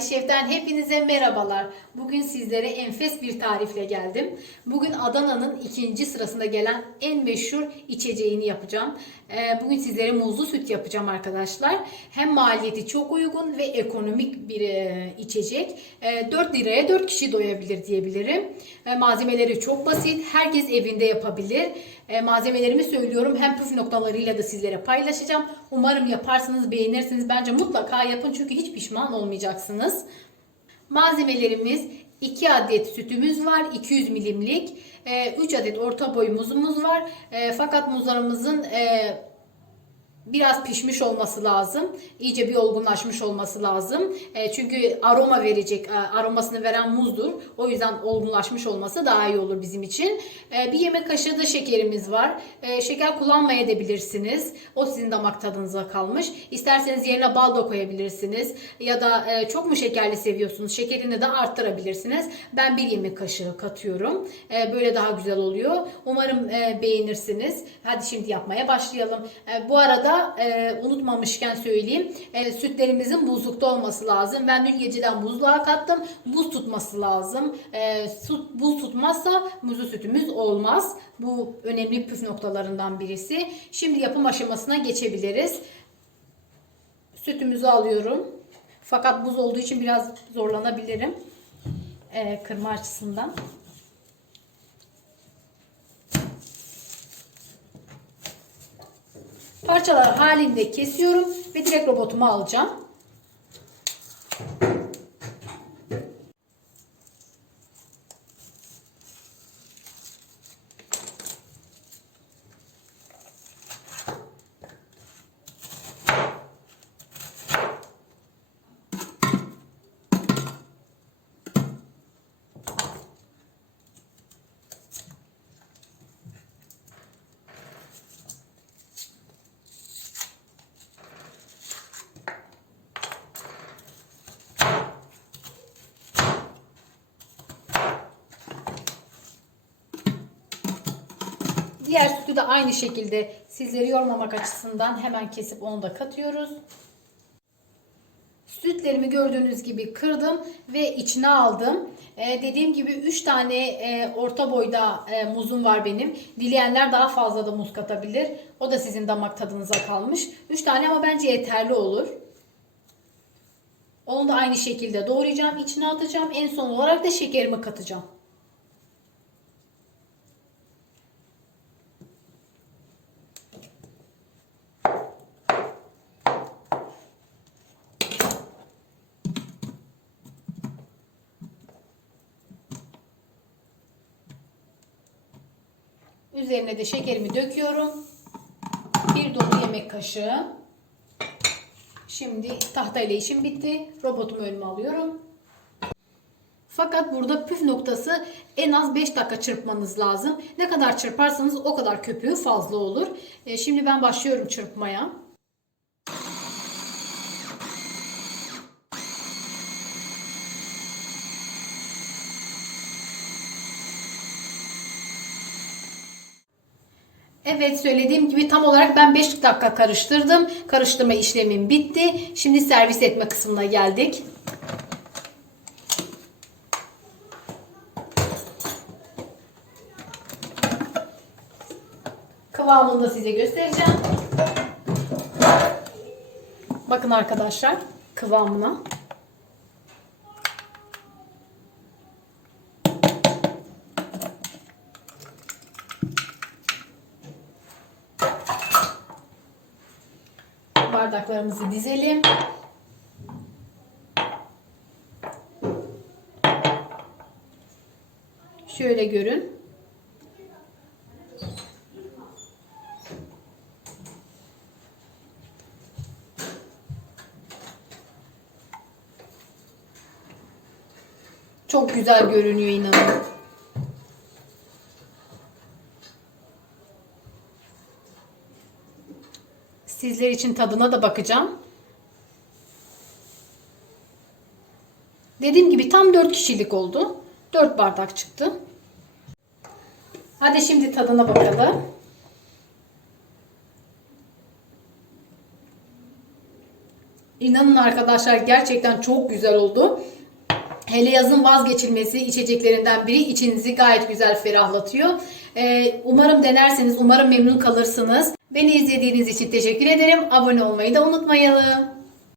Şef'ten hepinize merhabalar. Bugün sizlere enfes bir tarifle geldim. Bugün Adana'nın ikinci sırasında gelen en meşhur içeceğini yapacağım. Ee, Bugün sizlere muzlu süt yapacağım arkadaşlar. Hem maliyeti çok uygun ve ekonomik bir e, içecek. Ee, 4 liraya 4 kişi doyabilir diyebilirim. Ve Malzemeleri çok basit. Herkes evinde yapabilir. Ee, Malzemelerimi söylüyorum. Hem püf noktalarıyla da sizlere paylaşacağım. Umarım yaparsınız, beğenirsiniz. Bence mutlaka yapın çünkü hiç pişman olmayacaksınız. Malzemelerimiz 2 adet sütümüz var. 200 milimlik. 3 adet orta boy muzumuz var. E, Fakat muzlarımızın e, biraz pişmiş olması lazım. İyice bir olgunlaşmış olması lazım. E, çünkü aroma verecek, e, aromasını veren muzdur. O yüzden olgunlaşmış olması daha iyi olur bizim için. E, bir yemek kaşığı da şekerimiz var. E, şeker kullanmayabilirsiniz. O sizin damak tadınıza kalmış. İsterseniz yerine bal da koyabilirsiniz. Ya da e, çok mu şekerli seviyorsunuz? Şekerini de arttırabilirsiniz. Ben bir yemek kaşığı katıyorum. E, böyle daha güzel oluyor. Umarım e, beğenirsiniz. Hadi şimdi yapmaya başlayalım. E, bu arada e, unutmamışken söyleyeyim. E, sütlerimizin buzlukta olması lazım. Ben dün geceden buzluğa kattım. Buz tutması lazım. E, su, buz tutmazsa muzlu sütümüz olmaz. Bu önemli püf noktalarından birisi. Şimdi yapım aşamasına geçebiliriz. Sütümüzü alıyorum. Fakat buz olduğu için biraz zorlanabilirim. E, kırma açısından. Parçalar halinde kesiyorum ve direkt robotuma alacağım. Diğer sütü de aynı şekilde sizleri yormamak açısından hemen kesip onu da katıyoruz. Sütlerimi gördüğünüz gibi kırdım ve içine aldım. Ee, dediğim gibi 3 tane e, orta boyda e, muzum var benim. Dileyenler daha fazla da muz katabilir. O da sizin damak tadınıza kalmış. 3 tane ama bence yeterli olur. Onu da aynı şekilde doğrayacağım. içine atacağım. En son olarak da şekerimi katacağım. Üzerine de şekerimi döküyorum. Bir dolu yemek kaşığı. Şimdi tahtayla işim bitti. Robotumu önüme alıyorum. Fakat burada püf noktası en az 5 dakika çırpmanız lazım. Ne kadar çırparsanız o kadar köpüğü fazla olur. E, Şimdi ben başlıyorum çırpmaya. Evet söylediğim gibi tam olarak ben 5 dakika karıştırdım. Karıştırma işlemim bitti. Şimdi servis etme kısmına geldik. Kıvamını da size göstereceğim. Bakın arkadaşlar kıvamına. Bardaklarımızı dizelim. Şöyle görün. Çok güzel görünüyor inanın. Sizler için tadına da bakacağım. Dediğim gibi tam 4 kişilik oldu. 4 bardak çıktı. Hadi şimdi tadına bakalım. İnanın arkadaşlar gerçekten çok güzel oldu. Hele yazın vazgeçilmesi içeceklerinden biri içinizi gayet güzel ferahlatıyor. Ee, umarım denerseniz, umarım memnun kalırsınız. Beni izlediğiniz için teşekkür ederim. Abone olmayı da unutmayalım.